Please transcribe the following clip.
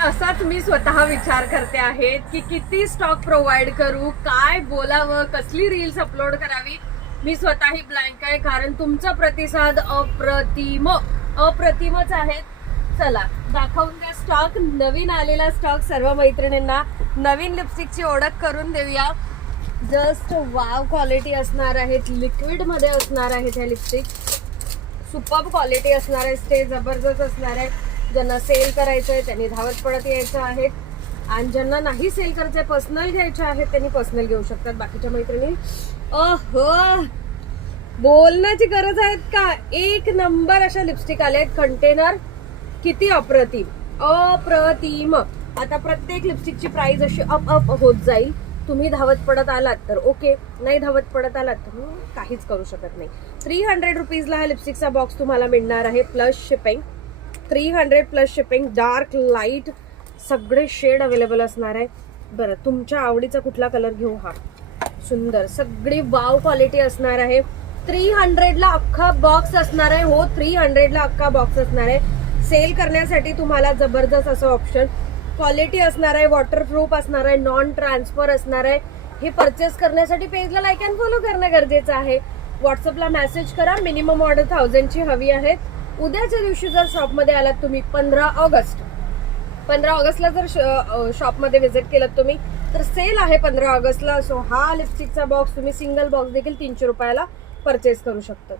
असाच मी स्वतः विचार करते आहे की किती स्टॉक प्रोव्हाइड करू, काय बोलावं, कसली रील्स अपलोड करावी. मी स्वतःही ब्लँक आहे, कारण तुमचा प्रतिसाद अप्रतिमच आहेत. चला दाखवून द्या स्टॉक, नवीन आलेला स्टॉक. सर्व मैत्रिणींना नवीन लिपस्टिकची ओळख करून देऊया. जस्ट वाव क्वालिटी असणार आहेत, लिक्विड मध्ये असणार आहेत ह्या लिपस्टिक. सुपर्ब क्वालिटी असणार आहे, स्टे जबरदस्त असणार आहे. ज्यांना सेल करायचं आहे त्यांनी धावत पडत यायचं आहे, आणि ज्यांना नाही सेल करायचंय, पर्सनल घ्यायचे आहेत, त्यांनी पर्सनल घेऊ शकतात. बाकीच्या मैत्रिणी बोलण्याची गरज आहेत का? एक नंबर अशा लिपस्टिक आले आहेत. कंटेनर किती अप्रतिम. आता प्रत्येक लिपस्टिकची प्राइस अशी अप होत जाईल. तुम्ही धावत पडत आलात तर ओके, नाही धावत पडत आलात तर काहीच करू शकत नाही. 300 रुपीजला हा लिपस्टिकचा बॉक्स तुम्हाला मिळणार आहे, plus shipping. 300 plus shipping. Dark light सगळे शेड अवेलेबल असणार आहे. बरं, तुमच्या आवडीचा कुठला कलर घेऊ? हा सुंदर, सगळी वाव क्वालिटी असणार आहे. 300ला अख्खा बॉक्स असणार आहे. हो, 300ला अख्खा बॉक्स असणार आहे. सेल करण्यासाठी तुम्हाला जबरदस्त असं ऑप्शन. क्वालिटी असणार आहे, वॉटरप्रूफ असणार आहे, नॉन ट्रान्सफर असणार आहे. हे परचेस करण्यासाठी पेजला लाईक अँड फॉलो करणं गरजेचं आहे. व्हॉट्सअपला मेसेज करा. मिनिमम ऑर्डर 1000ची हवी आहे. उद्याच्या दिवशी जर शॉपमध्ये आलात तुम्ही, 15 ऑगस्टला जर शॉपमध्ये व्हिजिट केलं तुम्ही, तर सेल आहे 15 ऑगस्टला. सो हा लिपस्टिकचा बॉक्स तुम्ही सिंगल बॉक्स देखील 300 रुपयाला परचेस करू शकता.